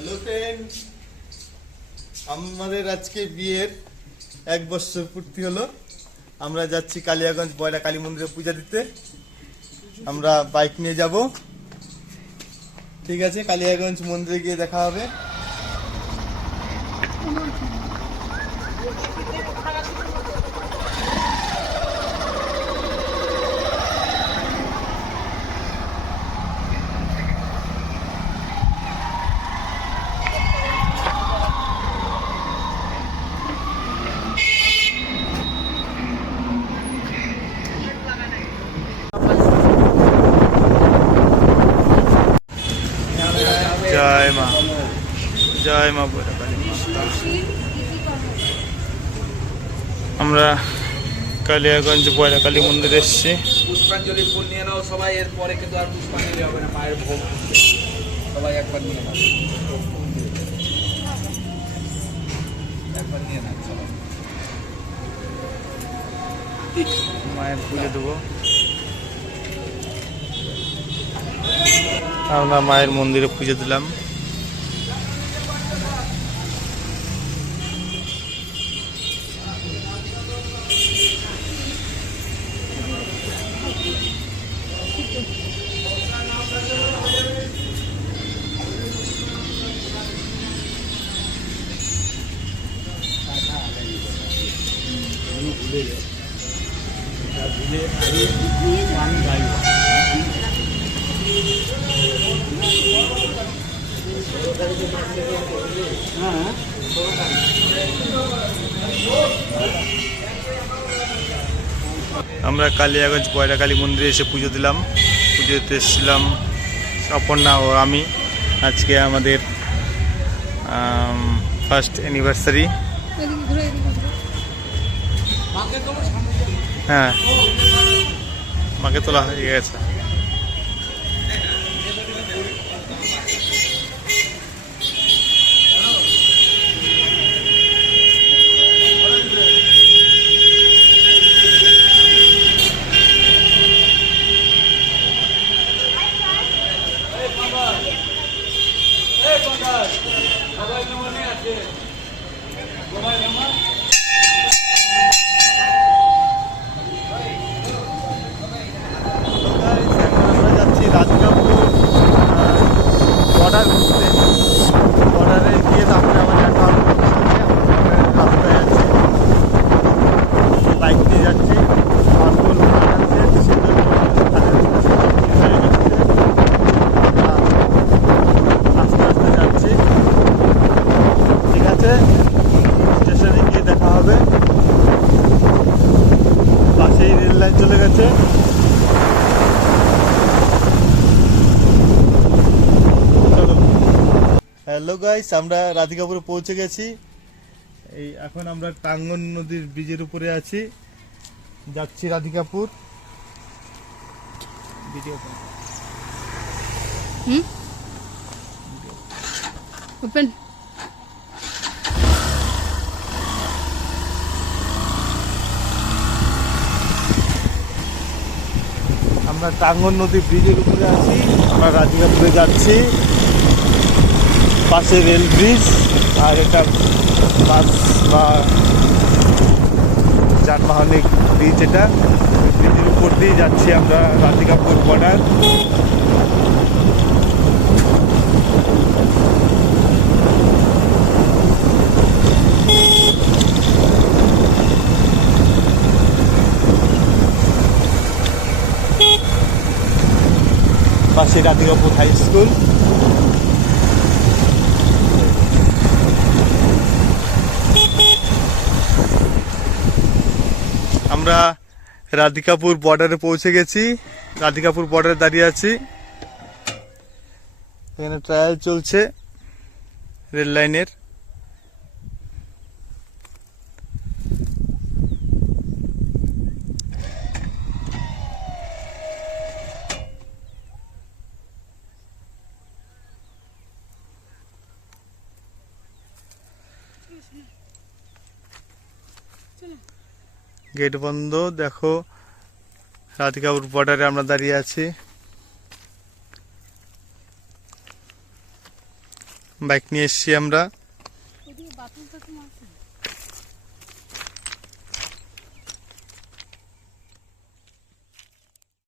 Hello friend, আমাদের আজকে বিয়ের 1 বছর পূর্তি হলো। আমরা যাচ্ছি কালিয়াগঞ্জ বয়রা কালী মন্দিরে পূজা দিতে। আমরা বাইক নিয়ে যাব। ঠিক আছে, কালিয়াগঞ্জ মন্দিরে গিয়ে দেখা হবে। জয় মা, জয় মা বয়রা কালী মাতা। আমরা কালিয়াগঞ্জ বয়রা কালী মন্দিরে এসেছি। পুষ্পাঞ্জলি ফুল নিয়ে নাও সবাই, এরপরে কিন্তু আর পুষ্পাঞ্জলি হবে না, মায়ের ভোগ সবাই একবার নিয়ে নাও, একবার নিয়ে নাও সবাই। মায়ের পুজো দেবো। আমরা মায়ের মন্দিরে পুজো দিলাম। আমরা কালিয়াগঞ্জ বয়রা কালী মন্দিরে এসে পুজো দিলাম। পুজো দিতে এসেছিলাম অপর্ণা ও আমি। আজকে আমাদের ফার্স্ট অ্যানিভার্সারি। হ্যাঁ, মাকে তোলা হয়ে গেছে। আমরা যাচ্ছি রাধিকাপুর বর্ডার ঘুরতে। বর্ডারে গিয়ে তারপরে আমার দেখা হবে। রাস্তায় যাচ্ছি, বাইক নিয়ে যাচ্ছি। আস্তে আস্তে যাচ্ছি। ঠিক আছে, স্টেশনে গিয়ে দেখা হবে। পাশেই রেল লাইন চলে গেছে। হ্যালো গাইস, আমরা রাধিকাপুরে পৌঁছে গেছি। এই এখন আমরা টাঙ্গন নদীর ব্রিজের উপরে আছি, যাচ্ছি রাধিকাপুর। Video open. আমরা টাঙ্গন নদীর ব্রিজের উপরে আছি। আমরা রাধিকাপুরে যাচ্ছি। পাশে রেল ব্রিজ, আর এটা বাস বা যানবাহনিক ব্রিজ। এটা ব্রিজের উপর দিয়ে যাচ্ছি আমরা রাধিকাপুর বর্ডার। পাশে রাধিকাপুর হাই স্কুল। আমরা রাধিকাপুর বর্ডারে পৌঁছে গেছি। রাধিকাপুর বর্ডারে দাঁড়িয়ে আছি। এখানে ট্রায়াল চলছে রেল লাইনের। গেট বন্ধ। দেখো রাধিকাপুর বর্ডারে আমরা দাঁড়িয়ে আছি। বাইক নিয়ে এসেছি আমরা। ওদিকে বাতুল টাতুল মাছ